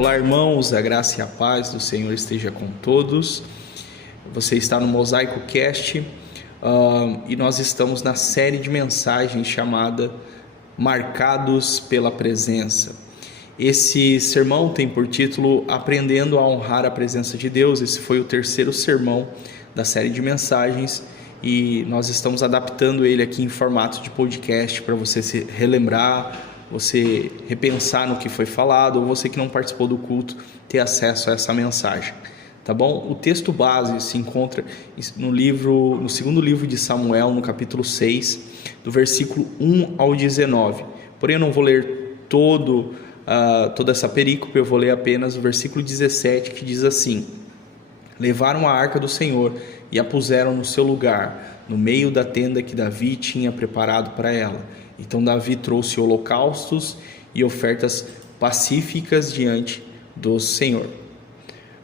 Olá, irmãos, a graça e a paz do Senhor esteja com todos. Você está no Mosaico Cast e nós estamos na série de mensagens chamada Marcados pela Presença. Esse sermão tem por título Aprendendo a Honrar a Presença de Deus. Esse foi o terceiro sermão da série de mensagens e nós estamos adaptando ele aqui em formato de podcast para você se relembrar, você repensar no que foi falado, ou você que não participou do culto ter acesso a essa mensagem, tá bom? O texto base se encontra no segundo livro de Samuel, no capítulo 6, do versículo 1 ao 19. Porém, eu não vou ler toda essa perícope, eu vou ler apenas o versículo 17, que diz assim: levaram a arca do Senhor e a puseram no seu lugar, no meio da tenda que Davi tinha preparado para ela. Então Davi trouxe holocaustos e ofertas pacíficas diante do Senhor.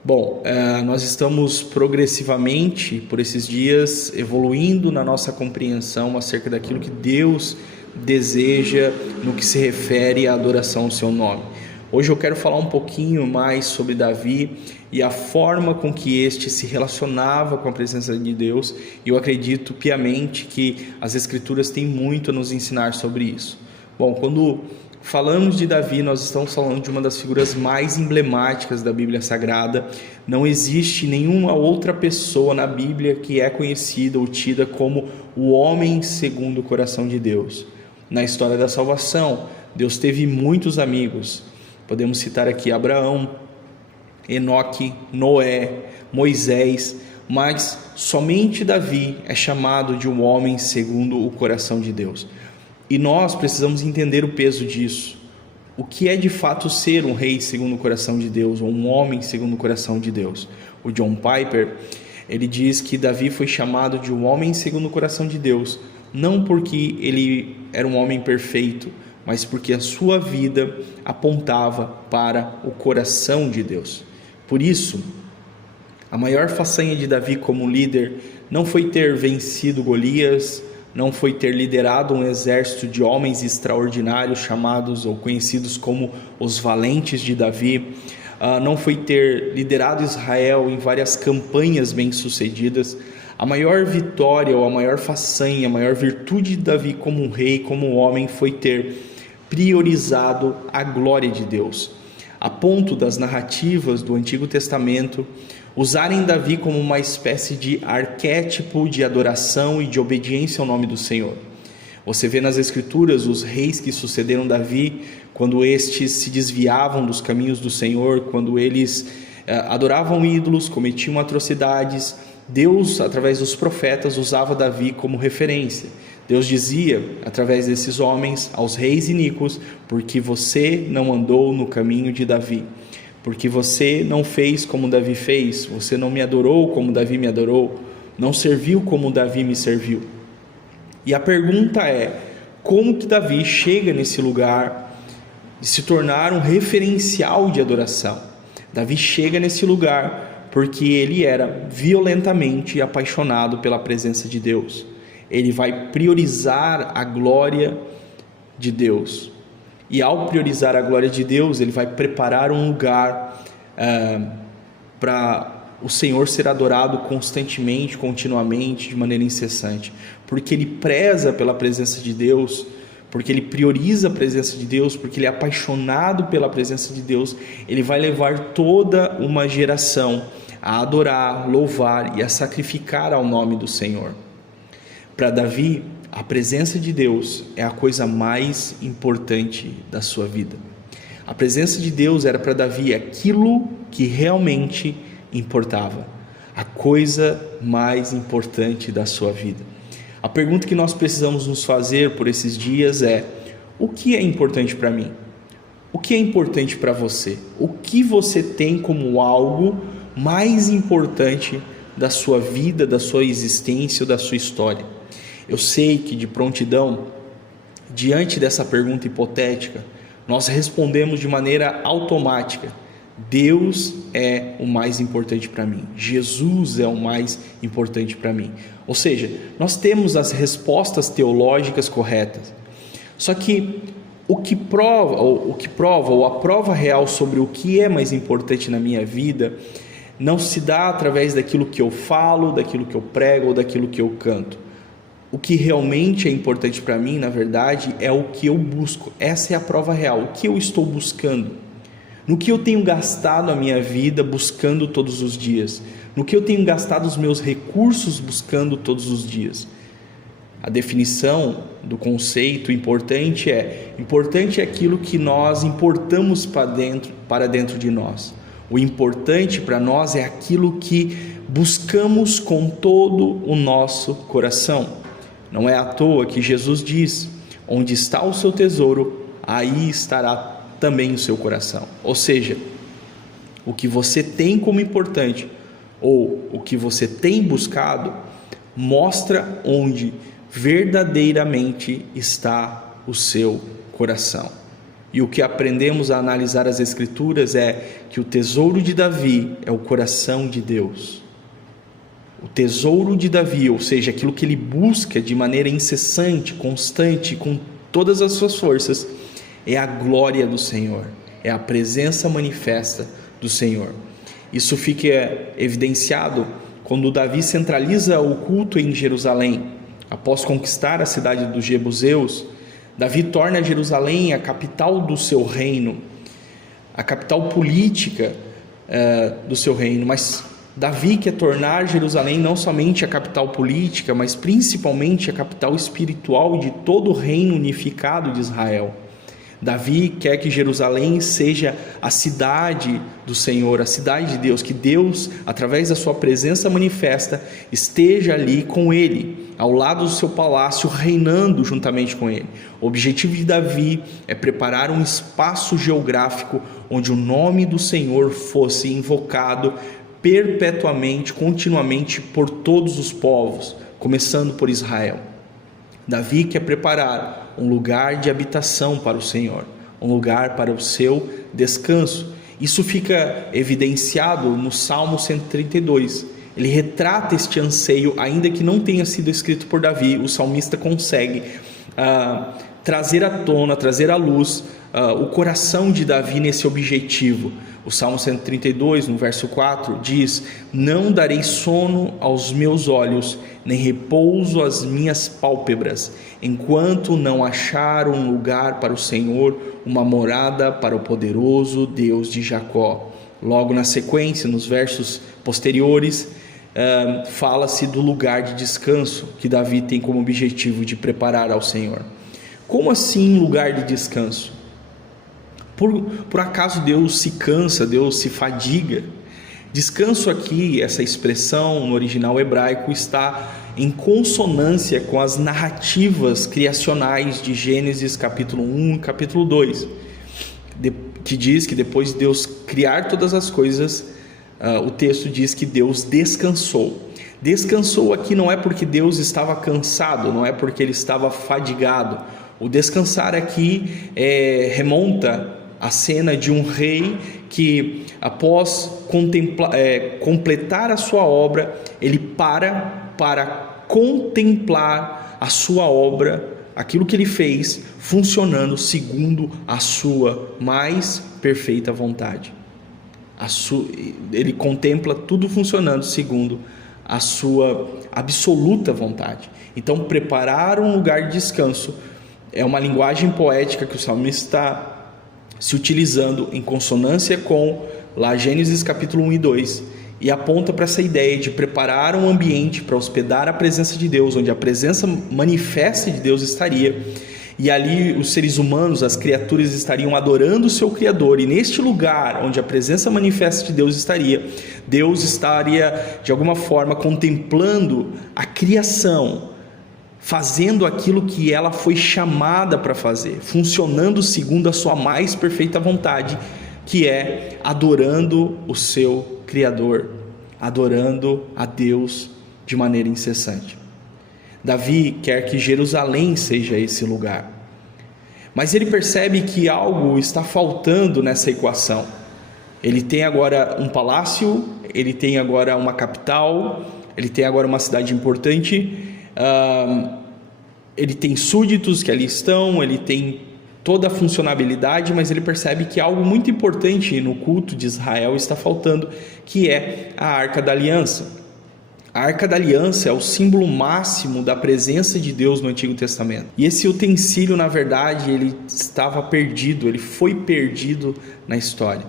Bom, nós estamos progressivamente, por esses dias, evoluindo na nossa compreensão acerca daquilo que Deus deseja no que se refere à adoração ao seu nome. Hoje eu quero falar um pouquinho mais sobre Davi e a forma com que este se relacionava com a presença de Deus, e eu acredito piamente que as Escrituras têm muito a nos ensinar sobre isso. Bom, quando falamos de Davi, nós estamos falando de uma das figuras mais emblemáticas da Bíblia Sagrada. Não existe nenhuma outra pessoa na Bíblia que é conhecida ou tida como o homem segundo o coração de Deus. Na história da salvação, Deus teve muitos amigos. Podemos citar aqui Abraão, Enoque, Noé, Moisés, mas somente Davi é chamado de um homem segundo o coração de Deus. E nós precisamos entender o peso disso. O que é de fato ser um rei segundo o coração de Deus, ou um homem segundo o coração de Deus? O John Piper, ele diz que Davi foi chamado de um homem segundo o coração de Deus, não porque ele era um homem perfeito, mas porque a sua vida apontava para o coração de Deus. Por isso, a maior façanha de Davi como líder não foi ter vencido Golias, não foi ter liderado um exército de homens extraordinários chamados ou conhecidos como os valentes de Davi, não foi ter liderado Israel em várias campanhas bem-sucedidas. A maior vitória ou a maior façanha, a maior virtude de Davi como um rei, como um homem, foi ter priorizado a glória de Deus, a ponto das narrativas do Antigo Testamento usarem Davi como uma espécie de arquétipo de adoração e de obediência ao nome do Senhor. Você vê nas Escrituras os reis que sucederam Davi, quando estes se desviavam dos caminhos do Senhor, quando eles adoravam ídolos, cometiam atrocidades. Deus, através dos profetas, usava Davi como referência. Deus dizia, através desses homens, aos reis iníquos: porque você não andou no caminho de Davi, porque você não fez como Davi fez, você não me adorou como Davi me adorou, não serviu como Davi me serviu. E a pergunta é: como que Davi chega nesse lugar de se tornar um referencial de adoração? Davi chega nesse lugar porque ele era violentamente apaixonado pela presença de Deus. Ele vai priorizar a glória de Deus. E ao priorizar a glória de Deus, ele vai preparar um lugar para o Senhor ser adorado constantemente, continuamente, de maneira incessante. Porque ele preza pela presença de Deus, porque ele prioriza a presença de Deus, porque ele é apaixonado pela presença de Deus, ele vai levar toda uma geração a adorar, louvar e a sacrificar ao nome do Senhor. Para Davi, a presença de Deus é a coisa mais importante da sua vida. A presença de Deus era para Davi aquilo que realmente importava, a coisa mais importante da sua vida. A pergunta que nós precisamos nos fazer por esses dias é: o que é importante para mim? O que é importante para você? O que você tem como algo mais importante da sua vida, da sua existência ou da sua história? Eu sei que de prontidão, diante dessa pergunta hipotética, nós respondemos de maneira automática: Deus é o mais importante para mim, Jesus é o mais importante para mim. Ou seja, nós temos as respostas teológicas corretas. Só que o que prova ou a prova real sobre o que é mais importante na minha vida não se dá através daquilo que eu falo, daquilo que eu prego ou daquilo que eu canto. O que realmente é importante para mim, na verdade, é o que eu busco. Essa é a prova real, o que eu estou buscando. No que eu tenho gastado a minha vida buscando todos os dias. No que eu tenho gastado os meus recursos buscando todos os dias. A definição do conceito importante é aquilo que nós importamos para dentro de nós. O importante para nós é aquilo que buscamos com todo o nosso coração. Não é à toa que Jesus diz: onde está o seu tesouro, aí estará também o seu coração. Ou seja, o que você tem como importante ou o que você tem buscado mostra onde verdadeiramente está o seu coração. E o que aprendemos a analisar as Escrituras é que o tesouro de Davi é o coração de Deus. O tesouro de Davi, ou seja, aquilo que ele busca de maneira incessante, constante, com todas as suas forças, é a glória do Senhor, é a presença manifesta do Senhor. Isso fica evidenciado quando Davi centraliza o culto em Jerusalém. Após conquistar a cidade dos Jebuseus, Davi torna Jerusalém a capital do seu reino, a capital política do seu reino. Mas Davi quer tornar Jerusalém não somente a capital política, mas principalmente a capital espiritual de todo o reino unificado de Israel. Davi quer que Jerusalém seja a cidade do Senhor, a cidade de Deus, que Deus, através da sua presença manifesta, esteja ali com ele, ao lado do seu palácio, reinando juntamente com ele. O objetivo de Davi é preparar um espaço geográfico onde o nome do Senhor fosse invocado perpetuamente, continuamente por todos os povos, começando por Israel. Davi quer preparar um lugar de habitação para o Senhor, um lugar para o seu descanso. Isso fica evidenciado no Salmo 132. Ele retrata este anseio, ainda que não tenha sido escrito por Davi. O salmista consegue trazer à tona, trazer à luz o coração de Davi nesse objetivo. O Salmo 132, no verso 4, diz: não darei sono aos meus olhos, nem repouso às minhas pálpebras, enquanto não achar um lugar para o Senhor, uma morada para o poderoso Deus de Jacó. Logo na sequência, nos versos posteriores, fala-se do lugar de descanso que Davi tem como objetivo de preparar ao Senhor. Como assim lugar de descanso? Por acaso Deus se cansa, Deus se fadiga? Descanso aqui, essa expressão no original hebraico, está em consonância com as narrativas criacionais de Gênesis capítulo 1 e capítulo 2, que diz que depois de Deus criar todas as coisas, o texto diz que Deus descansou. Descansou aqui não é porque Deus estava cansado, não é porque ele estava fadigado. O descansar aqui remonta a cena de um rei que, após completar a sua obra, ele para contemplar a sua obra, aquilo que ele fez, funcionando segundo a sua mais perfeita vontade. Ele contempla tudo funcionando segundo a sua absoluta vontade. Então, preparar um lugar de descanso é uma linguagem poética que o salmista está se utilizando em consonância com lá Gênesis capítulo 1 e 2, e aponta para essa ideia de preparar um ambiente para hospedar a presença de Deus, onde a presença manifesta de Deus estaria, e ali os seres humanos, as criaturas estariam adorando o seu Criador, e neste lugar onde a presença manifesta de Deus estaria, Deus estaria de alguma forma contemplando a criação, fazendo aquilo que ela foi chamada para fazer, funcionando segundo a sua mais perfeita vontade, que é adorando o seu Criador, adorando a Deus de maneira incessante. Davi quer que Jerusalém seja esse lugar, mas ele percebe que algo está faltando nessa equação. Ele tem agora um palácio, ele tem agora uma capital, ele tem agora uma cidade importante, ele tem súditos que ali estão, ele tem toda a funcionalidade, mas ele percebe que algo muito importante no culto de Israel está faltando, que é a Arca da Aliança. A Arca da Aliança é o símbolo máximo da presença de Deus no Antigo Testamento. E esse utensílio, na verdade, ele estava perdido, ele foi perdido na história.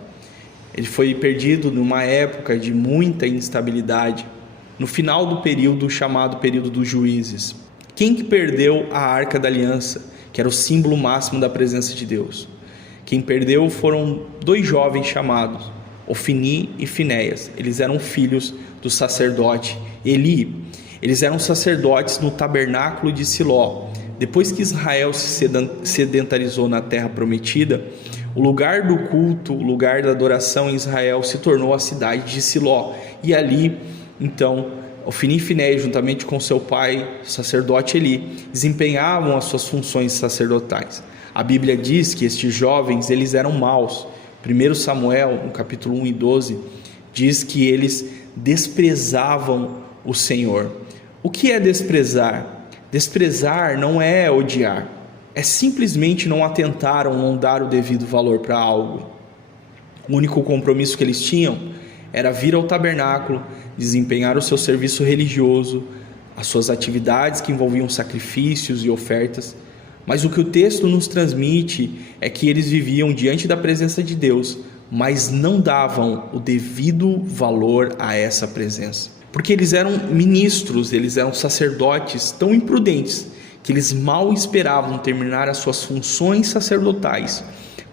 Ele foi perdido numa época de muita instabilidade, no final do período chamado período dos juízes. Quem que perdeu a Arca da Aliança, que era o símbolo máximo da presença de Deus? Quem perdeu foram 2 jovens chamados Ofni e Finéias. Eles eram filhos do sacerdote Eli. Eles eram sacerdotes no tabernáculo de Siló. Depois que Israel se sedentarizou na terra prometida, o lugar do culto, o lugar da adoração em Israel se tornou a cidade de Siló. E ali, então, Ofni e Finéias, juntamente com seu pai, o sacerdote Eli, desempenhavam as suas funções sacerdotais. A Bíblia diz que estes jovens, eles eram maus. 1 Samuel, no capítulo 1 e 12, diz que eles desprezavam o Senhor. O que é desprezar? Desprezar não é odiar, é simplesmente não atentar ou não dar o devido valor para algo. O único compromisso que eles tinham era vir ao tabernáculo, desempenhar o seu serviço religioso, as suas atividades que envolviam sacrifícios e ofertas. Mas o que o texto nos transmite é que eles viviam diante da presença de Deus, mas não davam o devido valor a essa presença. Porque eles eram ministros, eles eram sacerdotes tão imprudentes que eles mal esperavam terminar as suas funções sacerdotais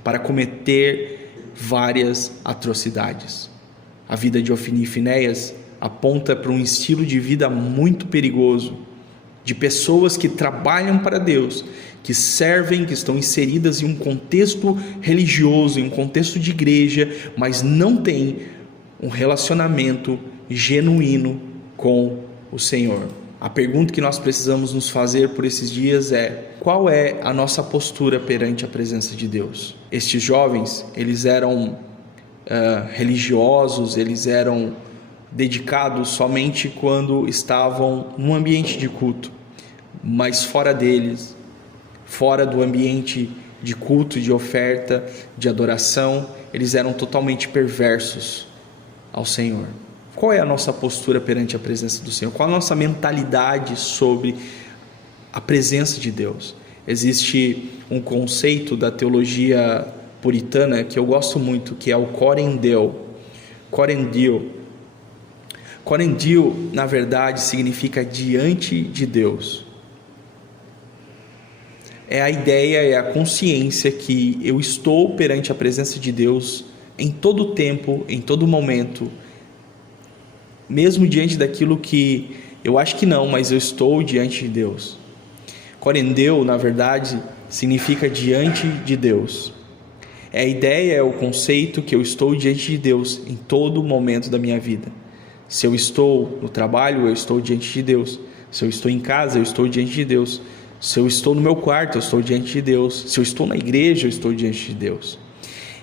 para cometer várias atrocidades. A vida de Ofni e Finéias aponta para um estilo de vida muito perigoso, de pessoas que trabalham para Deus, que servem, que estão inseridas em um contexto religioso, em um contexto de igreja, mas não têm um relacionamento genuíno com o Senhor. A pergunta que nós precisamos nos fazer por esses dias é: qual é a nossa postura perante a presença de Deus? Estes jovens, eles eram religiosos, eles eram dedicados somente quando estavam num ambiente de culto, mas fora deles, fora do ambiente de culto, de oferta, de adoração, eles eram totalmente perversos ao Senhor. Qual é a nossa postura perante a presença do Senhor? Qual a nossa mentalidade sobre a presença de Deus? Existe um conceito da teologia puritana que eu gosto muito, que é o corendeu. Corendil, na verdade, significa diante de Deus. É a ideia, é a consciência que eu estou perante a presença de Deus em todo tempo, em todo momento, mesmo diante daquilo que eu acho que não, mas eu estou diante de Deus. Corendeu, na verdade, significa diante de Deus. É a ideia, é o conceito que eu estou diante de Deus em todo momento da minha vida. Se eu estou no trabalho, eu estou diante de Deus. Se eu estou em casa, eu estou diante de Deus. Se eu estou no meu quarto, eu estou diante de Deus. Se eu estou na igreja, eu estou diante de Deus.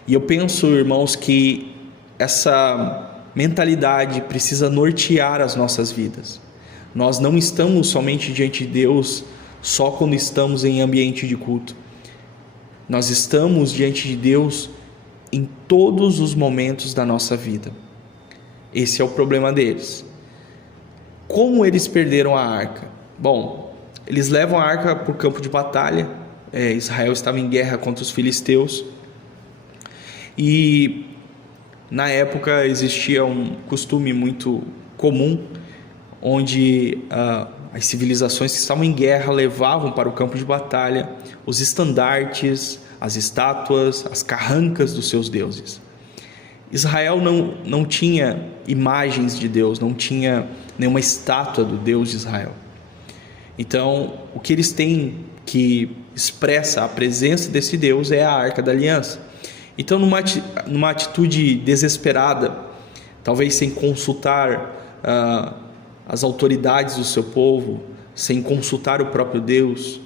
E eu penso, irmãos, que essa mentalidade precisa nortear as nossas vidas. Nós não estamos somente diante de Deus só quando estamos em ambiente de culto. Nós estamos diante de Deus em todos os momentos da nossa vida. Esse é o problema deles. Como eles perderam a arca? Bom, eles levam a arca para o campo de batalha. Israel estava em guerra contra os filisteus. E na época existia um costume muito comum, onde as civilizações que estavam em guerra levavam para o campo de batalha os estandartes, as estátuas, as carrancas dos seus deuses. Israel não tinha imagens de Deus, não tinha nenhuma estátua do Deus de Israel. Então, o que eles têm que expressa a presença desse Deus é a Arca da Aliança. Então, numa atitude desesperada, talvez sem consultar as autoridades do seu povo, sem consultar o próprio Deus,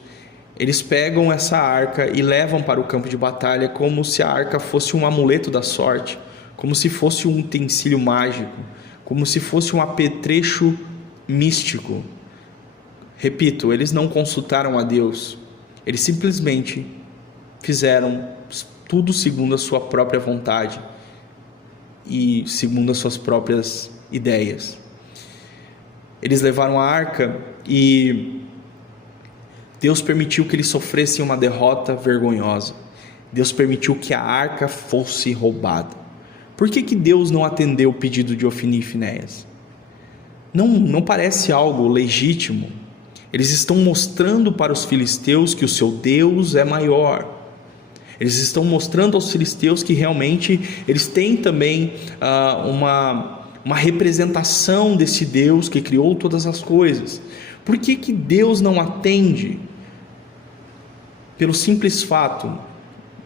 eles pegam essa arca e levam para o campo de batalha como se a arca fosse um amuleto da sorte, como se fosse um utensílio mágico, como se fosse um apetrecho místico. Repito, eles não consultaram a Deus, eles simplesmente fizeram tudo segundo a sua própria vontade e segundo as suas próprias ideias. Eles levaram a arca e Deus permitiu que eles sofressem uma derrota vergonhosa. Deus permitiu que a arca fosse roubada. Por que Deus não atendeu o pedido de Ofni e Finéias? Não parece algo legítimo. Eles estão mostrando para os filisteus que o seu Deus é maior. Eles estão mostrando aos filisteus que realmente eles têm também uma representação desse Deus que criou todas as coisas. Por que Deus não atende? Pelo simples fato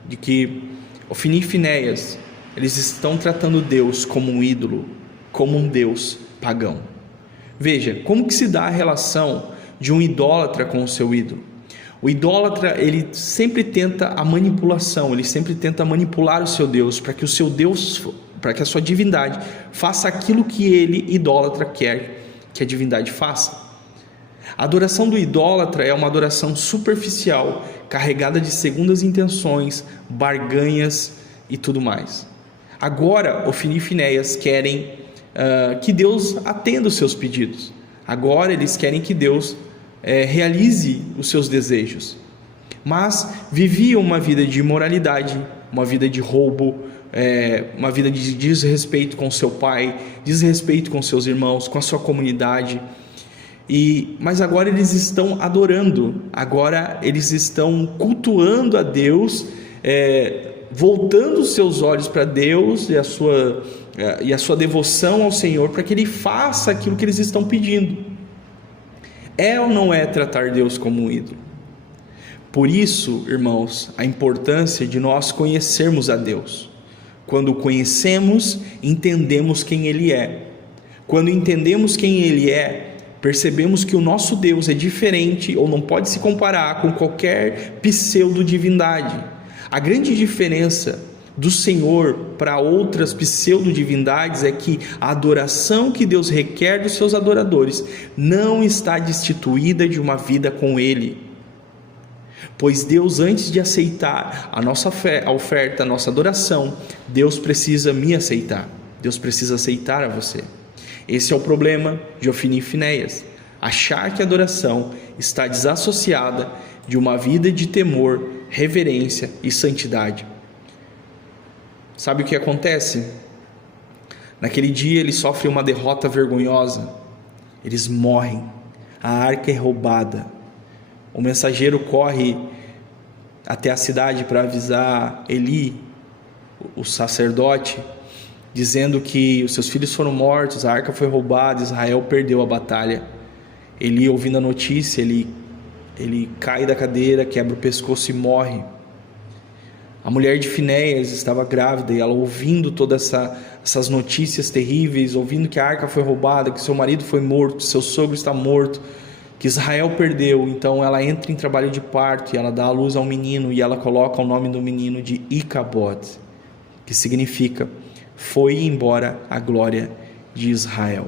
de que Ofni e Finéias, eles estão tratando Deus como um ídolo, como um Deus pagão. Veja, como que se dá a relação de um idólatra com o seu ídolo? O idólatra, ele sempre tenta a manipulação, ele sempre tenta manipular o seu Deus, para que o seu Deus, para que a sua divindade faça aquilo que ele, idólatra, quer que a divindade faça. A adoração do idólatra é uma adoração superficial, carregada de segundas intenções, barganhas e tudo mais. Agora, Ofni e Finéias querem que Deus atenda os seus pedidos. Agora eles querem que Deus realize os seus desejos. Mas viviam uma vida de imoralidade, uma vida de roubo, uma vida de desrespeito com seu pai, desrespeito com seus irmãos, com a sua comunidade. Mas agora eles estão adorando, agora eles estão cultuando a Deus, voltando os seus olhos para Deus e a sua devoção ao Senhor, para que Ele faça aquilo que eles estão pedindo. É ou não é tratar Deus como um ídolo? Por isso, irmãos, a importância de nós conhecermos a Deus. Quando o conhecemos, entendemos quem Ele é. Quando entendemos quem Ele é, percebemos que o nosso Deus é diferente ou não pode se comparar com qualquer pseudo-divindade. A grande diferença do Senhor para outras pseudo-divindades é que a adoração que Deus requer dos seus adoradores não está destituída de uma vida com Ele. Pois Deus, antes de aceitar a nossa fé, a oferta, a nossa adoração, Deus precisa me aceitar. Deus precisa aceitar a você. Esse é o problema de Ofni e Finéias, achar que a adoração está desassociada de uma vida de temor, reverência e santidade. Sabe o que acontece? Naquele dia eles sofrem uma derrota vergonhosa, eles morrem, a arca é roubada, o mensageiro corre até a cidade para avisar Eli, o sacerdote, dizendo que os seus filhos foram mortos, a arca foi roubada, Israel perdeu a batalha. Eli, ouvindo a notícia, ele cai da cadeira, quebra o pescoço e morre. A mulher de Finéias estava grávida e ela, ouvindo todas essas notícias terríveis, ouvindo que a arca foi roubada, que seu marido foi morto, seu sogro está morto, que Israel perdeu, então ela entra em trabalho de parto e ela dá à luz a um menino e ela coloca o nome do menino de Icabod, que significa foi embora a glória de Israel.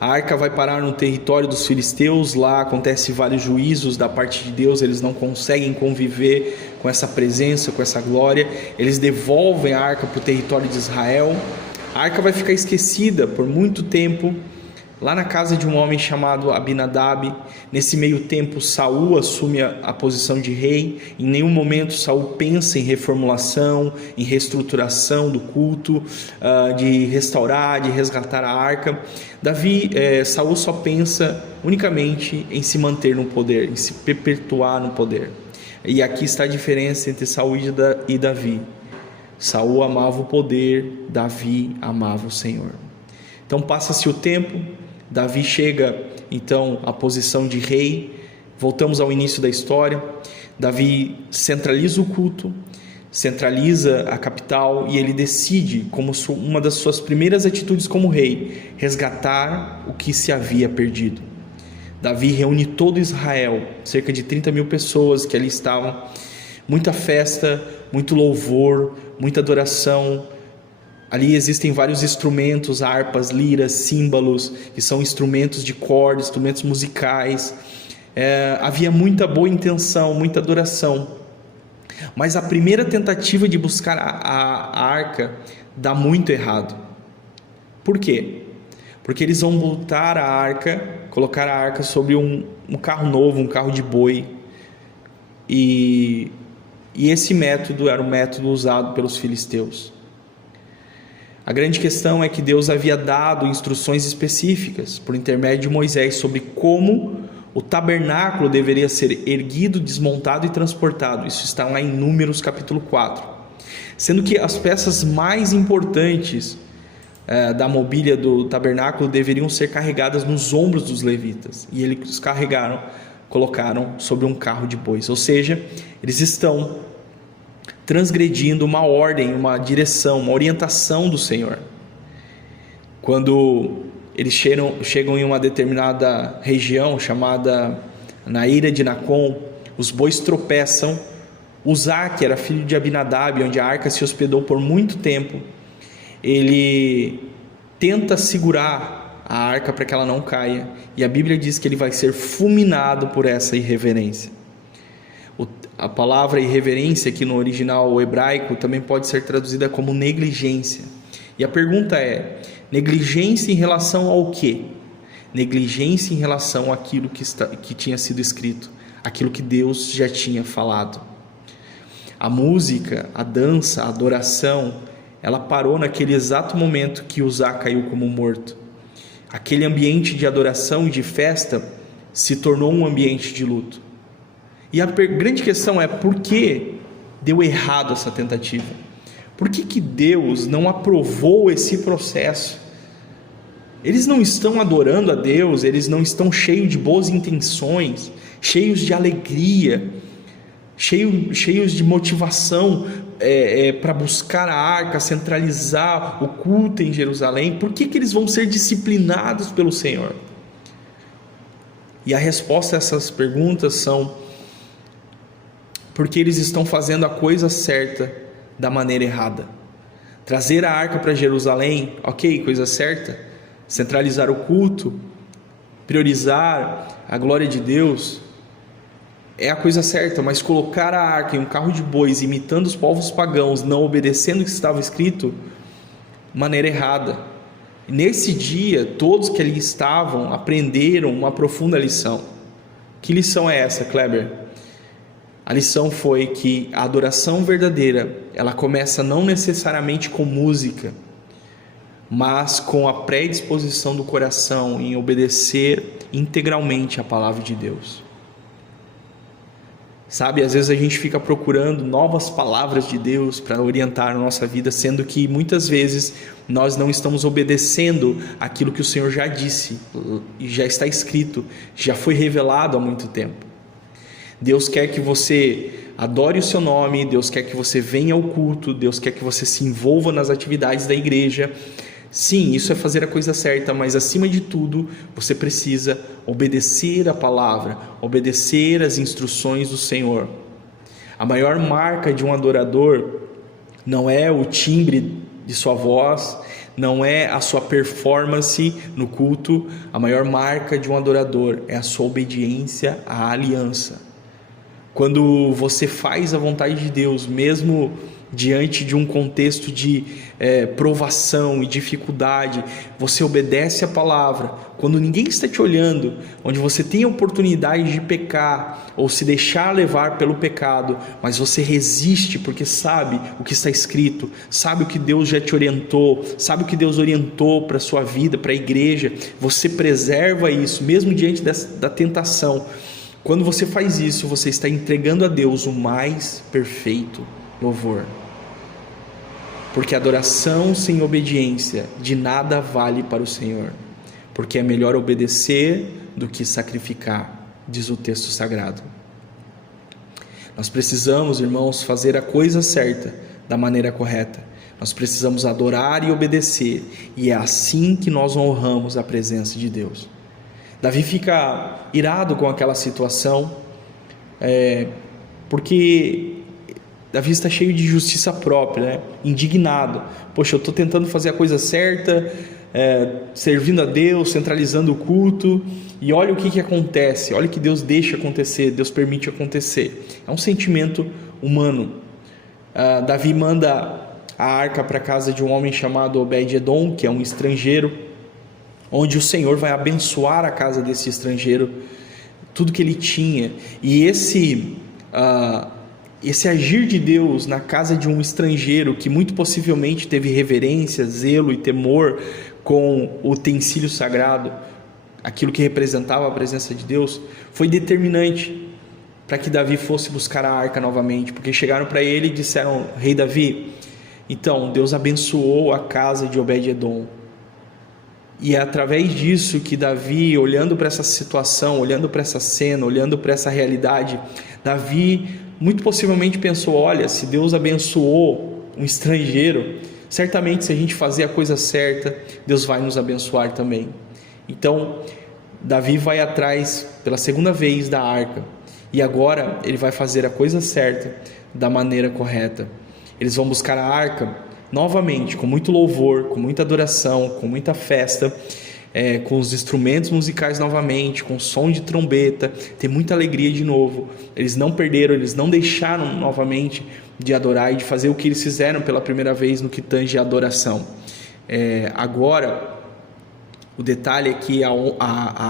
A arca vai parar no território dos filisteus, lá acontecem vários juízos da parte de Deus, eles não conseguem conviver com essa presença, com essa glória, eles devolvem a arca para o território de Israel. A arca vai ficar esquecida por muito tempo, lá na casa de um homem chamado Abinadab. Nesse meio tempo, Saul assume a posição de rei. Em nenhum momento Saul pensa em reformulação, em reestruturação do culto, de restaurar, de resgatar a arca. Saul só pensa unicamente em se manter no poder, em se perpetuar no poder. E aqui está a diferença entre Saul e Davi. Saul amava o poder, Davi amava o Senhor. Então passa-se o tempo, Davi chega então à posição de rei. Voltamos ao início da história. Davi centraliza o culto, centraliza a capital e ele decide, como uma das suas primeiras atitudes como rei, resgatar o que se havia perdido. Davi reúne todo Israel, cerca de 30 mil pessoas que ali estavam. Muita festa, muito louvor, muita adoração. Ali existem vários instrumentos, harpas, liras, símbolos, que são instrumentos de corda, instrumentos musicais. Havia muita boa intenção, muita adoração. Mas a primeira tentativa de buscar a arca dá muito errado. Por quê? Porque eles vão botar a arca, colocar a arca sobre um carro novo, um carro de boi. E esse método era o método usado pelos filisteus. A grande questão é que Deus havia dado instruções específicas por intermédio de Moisés sobre como o tabernáculo deveria ser erguido, desmontado e transportado. Isso está lá em Números capítulo 4. Sendo que as peças mais importantes da mobília do tabernáculo deveriam ser carregadas nos ombros dos levitas. E eles colocaram sobre um carro de bois. Ou seja, eles estão transgredindo uma ordem, uma direção, uma orientação do Senhor. Quando eles chegam em uma determinada região chamada na Eira de Nacon, os bois tropeçam. Uzá, que era filho de Abinadab, onde a arca se hospedou por muito tempo, ele tenta segurar a arca para que ela não caia, e a Bíblia diz que ele vai ser fulminado por essa irreverência. A palavra irreverência aqui no original hebraico também pode ser traduzida como negligência. E a pergunta é: negligência em relação ao quê? Negligência em relação àquilo que tinha sido escrito, aquilo que Deus já tinha falado. A música, a dança, a adoração, ela parou naquele exato momento que Uzá caiu como morto. Aquele ambiente de adoração e de festa se tornou um ambiente de luto. E a grande questão é: por que deu errado essa tentativa? Por que Deus não aprovou esse processo? Eles não estão adorando a Deus, eles não estão cheios de boas intenções, cheios de alegria, cheios de motivação para buscar a arca, centralizar o culto em Jerusalém. Por que eles vão ser disciplinados pelo Senhor? E a resposta a essas perguntas são: porque eles estão fazendo a coisa certa da maneira errada. Trazer a arca para Jerusalém, ok, coisa certa. Centralizar o culto, priorizar a glória de Deus, é a coisa certa. Mas colocar a arca em um carro de bois, imitando os povos pagãos, não obedecendo o que estava escrito, maneira errada. E nesse dia, todos que ali estavam aprenderam uma profunda lição. Que lição é essa, Kleber? A lição foi que a adoração verdadeira, ela começa não necessariamente com música, mas com a predisposição do coração em obedecer integralmente a palavra de Deus. Sabe, às vezes a gente fica procurando novas palavras de Deus para orientar a nossa vida, sendo que muitas vezes nós não estamos obedecendo aquilo que o Senhor já disse, já está escrito, já foi revelado há muito tempo. Deus quer que você adore o seu nome, Deus quer que você venha ao culto, Deus quer que você se envolva nas atividades da igreja. Sim, isso é fazer a coisa certa, mas acima de tudo, você precisa obedecer a palavra, obedecer as instruções do Senhor. A maior marca de um adorador não é o timbre de sua voz, não é a sua performance no culto. A maior marca de um adorador é a sua obediência à aliança. Quando você faz a vontade de Deus, mesmo diante de um contexto de provação e dificuldade, você obedece a palavra. Quando ninguém está te olhando, onde você tem a oportunidade de pecar ou se deixar levar pelo pecado, mas você resiste porque sabe o que está escrito, sabe o que Deus já te orientou, sabe o que Deus orientou para a sua vida, para a igreja. Você preserva isso, mesmo diante da tentação. Quando você faz isso, você está entregando a Deus o mais perfeito louvor. Porque adoração sem obediência de nada vale para o Senhor. Porque é melhor obedecer do que sacrificar, diz o texto sagrado. Nós precisamos, irmãos, fazer a coisa certa da maneira correta. Nós precisamos adorar e obedecer. E é assim que nós honramos a presença de Deus. Davi fica irado com aquela situação, porque Davi está cheio de justiça própria, né? Indignado. Poxa, eu estou tentando fazer a coisa certa, servindo a Deus, centralizando o culto, e olha o que acontece, olha o que Deus deixa acontecer, Deus permite acontecer. É um sentimento humano. Davi manda a arca para a casa de um homem chamado Obed-edom, que é um estrangeiro, onde o Senhor vai abençoar a casa desse estrangeiro, tudo que ele tinha. E esse agir de Deus na casa de um estrangeiro, que muito possivelmente teve reverência, zelo e temor com o utensílio sagrado, aquilo que representava a presença de Deus, foi determinante para que Davi fosse buscar a arca novamente, porque chegaram para ele e disseram: rei Davi, então Deus abençoou a casa de Obed-edom, e é através disso que Davi, olhando para essa situação, olhando para essa cena, olhando para essa realidade, Davi muito possivelmente pensou: olha, se Deus abençoou um estrangeiro, certamente se a gente fazer a coisa certa, Deus vai nos abençoar também. Então Davi vai atrás pela segunda vez da arca, e agora ele vai fazer a coisa certa, da maneira correta. Eles vão buscar a arca novamente, com muito louvor, com muita adoração, com muita festa, com os instrumentos musicais novamente, com som de trombeta, tem muita alegria de novo. Eles não perderam, eles não deixaram novamente de adorar e de fazer o que eles fizeram pela primeira vez no que tange a adoração. Agora, o detalhe é que a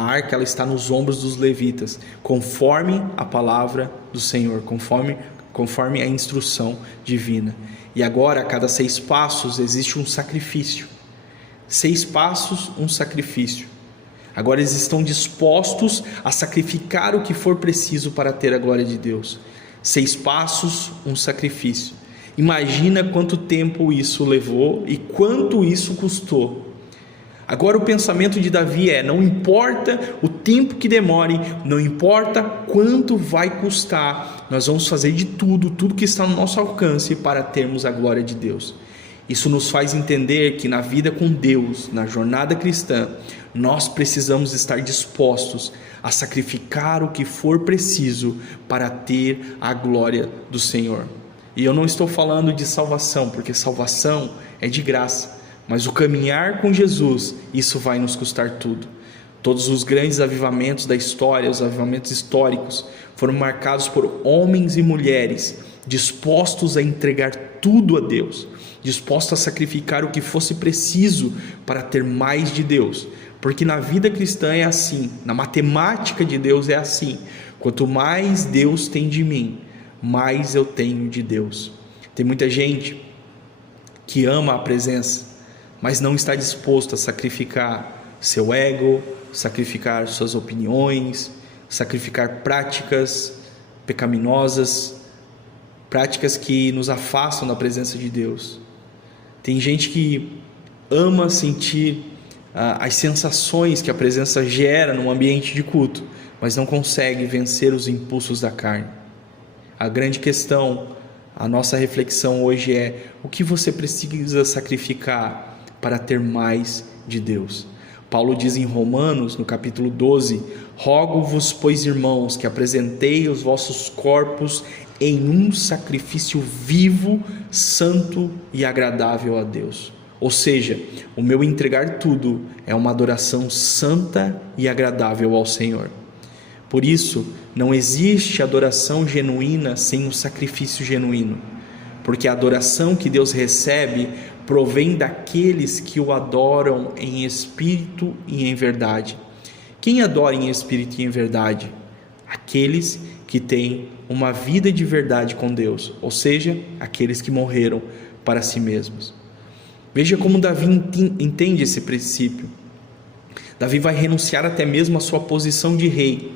arca ela está nos ombros dos levitas, conforme a palavra do Senhor, conforme a instrução divina. E agora, a cada 6 passos existe um sacrifício. 6 passos, um sacrifício. Agora eles estão dispostos a sacrificar o que for preciso para ter a glória de Deus. 6 passos, um sacrifício. Imagina quanto tempo isso levou e quanto isso custou. Agora o pensamento de Davi não importa o tempo que demore, não importa quanto vai custar, nós vamos fazer de tudo que está no nosso alcance para termos a glória de Deus. Isso nos faz entender que na vida com Deus, na jornada cristã, nós precisamos estar dispostos a sacrificar o que for preciso para ter a glória do Senhor. E eu não estou falando de salvação, porque salvação é de graça. Mas o caminhar com Jesus, isso vai nos custar tudo. Todos os grandes avivamentos da história, os avivamentos históricos, foram marcados por homens e mulheres dispostos a entregar tudo a Deus, dispostos a sacrificar o que fosse preciso para ter mais de Deus. Porque na vida cristã é assim, na matemática de Deus é assim: quanto mais Deus tem de mim, mais eu tenho de Deus. Tem muita gente que ama a presença, mas não está disposto a sacrificar seu ego, sacrificar suas opiniões, sacrificar práticas pecaminosas, práticas que nos afastam da presença de Deus. Tem gente que ama sentir as sensações que a presença gera num ambiente de culto, mas não consegue vencer os impulsos da carne. A grande questão, a nossa reflexão hoje é: o que você precisa sacrificar para ter mais de Deus? Paulo diz em Romanos, no capítulo 12: rogo-vos, pois, irmãos, que apresentei os vossos corpos em um sacrifício vivo, santo e agradável a Deus. Ou seja, o meu entregar tudo é uma adoração santa e agradável ao Senhor. Por isso, não existe adoração genuína sem um sacrifício genuíno, porque a adoração que Deus recebe provém daqueles que o adoram em espírito e em verdade. Quem adora em espírito e em verdade? Aqueles que têm uma vida de verdade com Deus, ou seja, aqueles que morreram para si mesmos. Veja como Davi entende esse princípio. Davi vai renunciar até mesmo à sua posição de rei.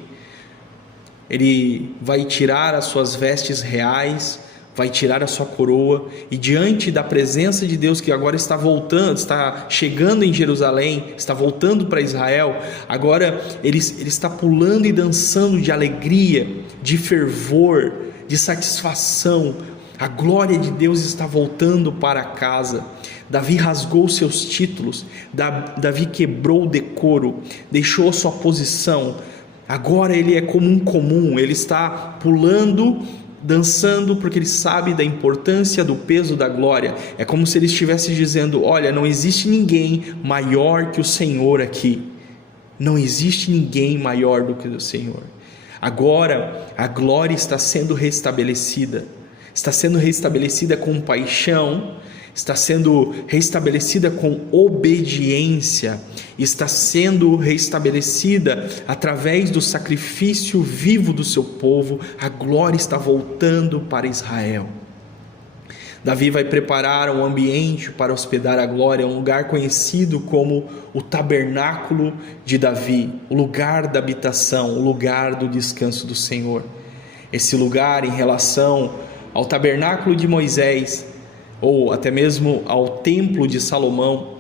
Ele vai tirar as suas vestes reais, vai tirar a sua coroa, e diante da presença de Deus que agora está voltando, está chegando em Jerusalém, está voltando para Israel, agora ele está pulando e dançando de alegria, de fervor, de satisfação. A glória de Deus está voltando para casa. Davi rasgou seus títulos, Davi quebrou o decoro, deixou a sua posição. Agora ele é como um comum, ele está pulando dançando porque ele sabe da importância, do peso da glória. É como se ele estivesse dizendo: olha, não existe ninguém maior que o Senhor aqui. Não existe ninguém maior do que o Senhor. Agora a glória está sendo restabelecida com paixão, está sendo restabelecida com obediência, está sendo restabelecida através do sacrifício vivo do seu povo. A glória está voltando para Israel. Davi vai preparar um ambiente para hospedar a glória, um lugar conhecido como o tabernáculo de Davi, o lugar da habitação, o lugar do descanso do Senhor. Esse lugar, em relação ao tabernáculo de Moisés, ou até mesmo ao templo de Salomão,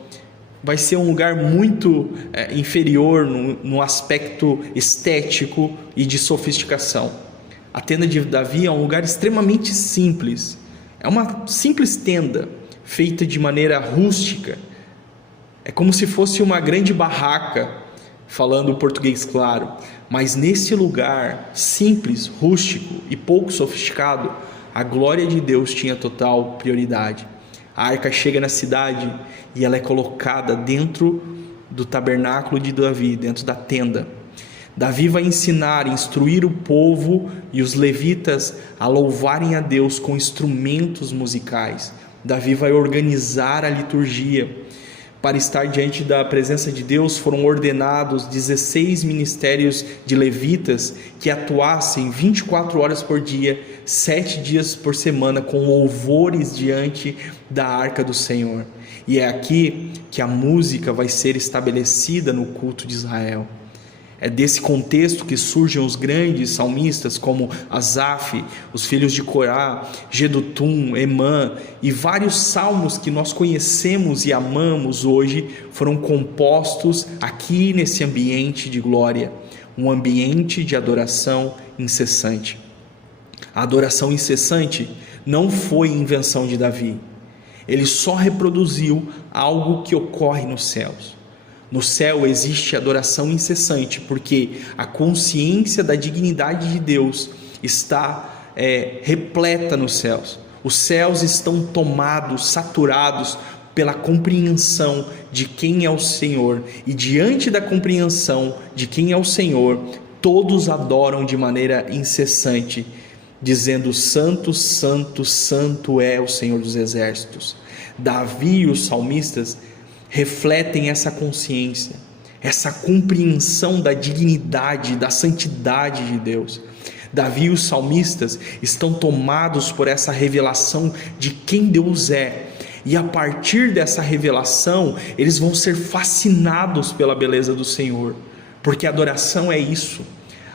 vai ser um lugar muito inferior no aspecto estético e de sofisticação. A tenda de Davi é um lugar extremamente simples. É uma simples tenda, feita de maneira rústica. É como se fosse uma grande barraca, falando português claro. Mas nesse lugar simples, rústico e pouco sofisticado, a glória de Deus tinha total prioridade. A arca chega na cidade e ela é colocada dentro do tabernáculo de Davi, dentro da tenda. Davi vai ensinar, instruir o povo e os levitas a louvarem a Deus com instrumentos musicais. Davi vai organizar a liturgia. Para estar diante da presença de Deus foram ordenados 16 ministérios de levitas que atuassem 24 horas por dia, 7 dias por semana, com louvores diante da arca do Senhor. E é aqui que a música vai ser estabelecida no culto de Israel. É desse contexto que surgem os grandes salmistas como Asaf, os filhos de Corá, Jedutum, Emã, e vários salmos que nós conhecemos e amamos hoje foram compostos aqui nesse ambiente de glória, um ambiente de adoração incessante. A adoração incessante não foi invenção de Davi, ele só reproduziu algo que ocorre nos céus. No céu existe adoração incessante, porque a consciência da dignidade de Deus está repleta nos céus. Os céus estão tomados, saturados pela compreensão de quem é o Senhor, e diante da compreensão de quem é o Senhor, todos adoram de maneira incessante, dizendo: Santo, Santo, Santo é o Senhor dos exércitos. Davi e os salmistas refletem essa consciência, essa compreensão da dignidade, da santidade de Deus. Davi e os salmistas estão tomados por essa revelação de quem Deus é, e a partir dessa revelação eles vão ser fascinados pela beleza do Senhor, porque adoração é isso.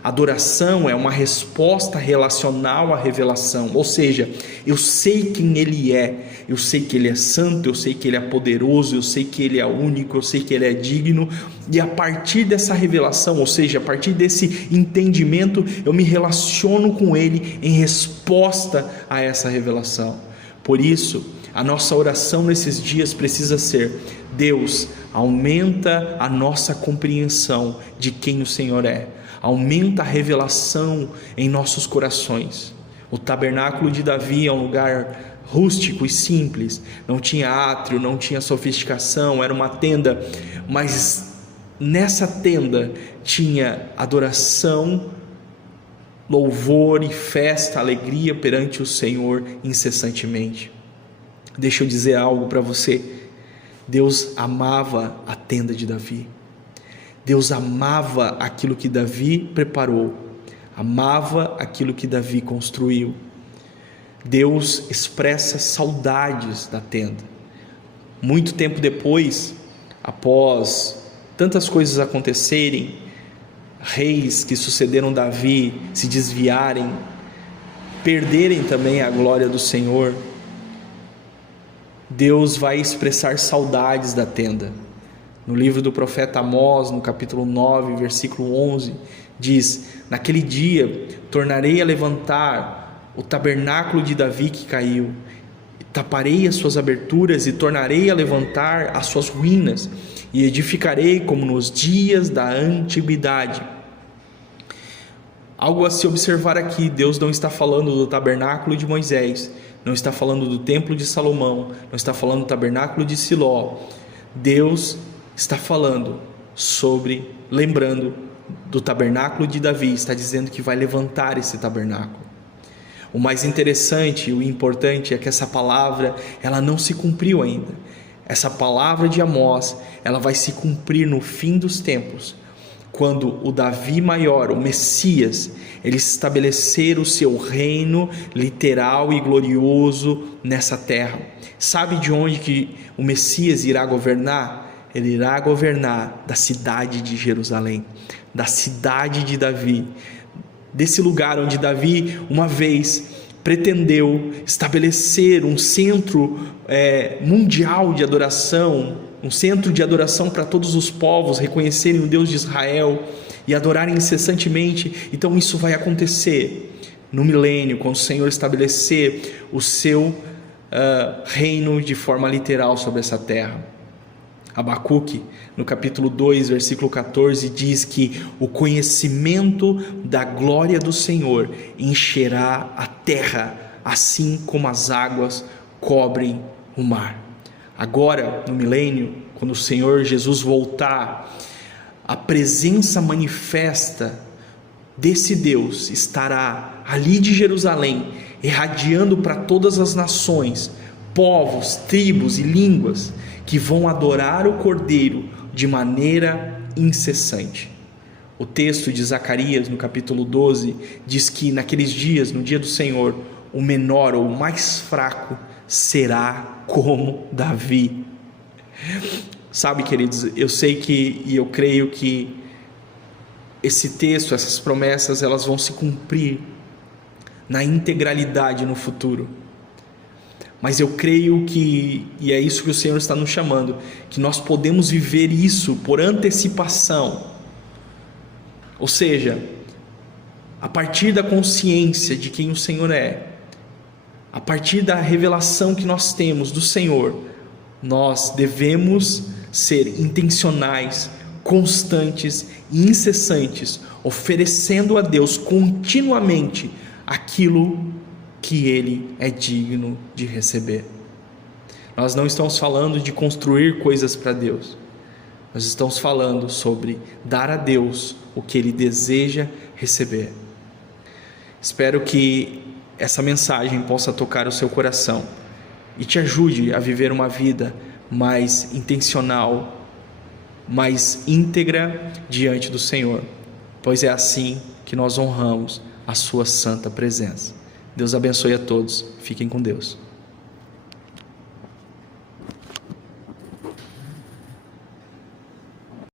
Adoração é uma resposta relacional à revelação, ou seja, eu sei quem Ele é, eu sei que Ele é santo, eu sei que Ele é poderoso, eu sei que Ele é único, eu sei que Ele é digno, e a partir dessa revelação, ou seja, a partir desse entendimento, eu me relaciono com Ele em resposta a essa revelação. Por isso, a nossa oração nesses dias precisa ser: Deus, aumenta a nossa compreensão de quem o Senhor é, aumenta a revelação em nossos corações. O tabernáculo de Davi é um lugar rústico e simples, não tinha átrio, não tinha sofisticação, era uma tenda, mas nessa tenda tinha adoração, louvor e festa, alegria perante o Senhor incessantemente. Deixa eu dizer algo para você: Deus amava a tenda de Davi. Deus amava aquilo que Davi preparou, amava aquilo que Davi construiu. Deus expressa saudades da tenda. Muito tempo depois, após tantas coisas acontecerem, reis que sucederam Davi se desviarem, perderem também a glória do Senhor, Deus vai expressar saudades da tenda. No livro do profeta Amós, no capítulo 9, versículo 11, diz: naquele dia tornarei a levantar o tabernáculo de Davi que caiu, taparei as suas aberturas e tornarei a levantar as suas ruínas, e edificarei como nos dias da antiguidade. Algo a se observar aqui: Deus não está falando do tabernáculo de Moisés, não está falando do templo de Salomão, não está falando do tabernáculo de Siló. Deus está falando lembrando do tabernáculo de Davi, está dizendo que vai levantar esse tabernáculo. O mais interessante e o importante é que essa palavra, ela não se cumpriu ainda. Essa palavra de Amós, ela vai se cumprir no fim dos tempos, quando o Davi maior, o Messias, ele estabelecer o seu reino literal e glorioso nessa terra. Sabe de onde que o Messias irá governar? Ele irá governar da cidade de Jerusalém, da cidade de Davi, desse lugar onde Davi uma vez pretendeu estabelecer um centro mundial de adoração, um centro de adoração para todos os povos reconhecerem o Deus de Israel e adorarem incessantemente. Então isso vai acontecer no milênio, quando o Senhor estabelecer o seu reino de forma literal sobre essa terra. Abacuque, no capítulo 2, versículo 14, diz que o conhecimento da glória do Senhor encherá a terra, assim como as águas cobrem o mar. Agora, no milênio, quando o Senhor Jesus voltar, a presença manifesta desse Deus estará ali de Jerusalém, irradiando para todas as nações, povos, tribos e línguas, que vão adorar o Cordeiro de maneira incessante. O texto de Zacarias, no capítulo 12, diz que naqueles dias, no dia do Senhor, o menor ou o mais fraco será como Davi. Sabe, queridos, eu sei que e eu creio que esse texto, essas promessas, elas vão se cumprir na integralidade no futuro. Mas eu creio que, e é isso que o Senhor está nos chamando, que nós podemos viver isso por antecipação. Ou seja, a partir da consciência de quem o Senhor é, a partir da revelação que nós temos do Senhor, nós devemos ser intencionais, constantes e incessantes, oferecendo a Deus continuamente aquilo que Ele é digno de receber. Nós não estamos falando de construir coisas para Deus, nós estamos falando sobre dar a Deus o que Ele deseja receber. Espero que essa mensagem possa tocar o seu coração e te ajude a viver uma vida mais intencional, mais íntegra diante do Senhor, pois é assim que nós honramos a sua santa presença. Deus abençoe a todos. Fiquem com Deus.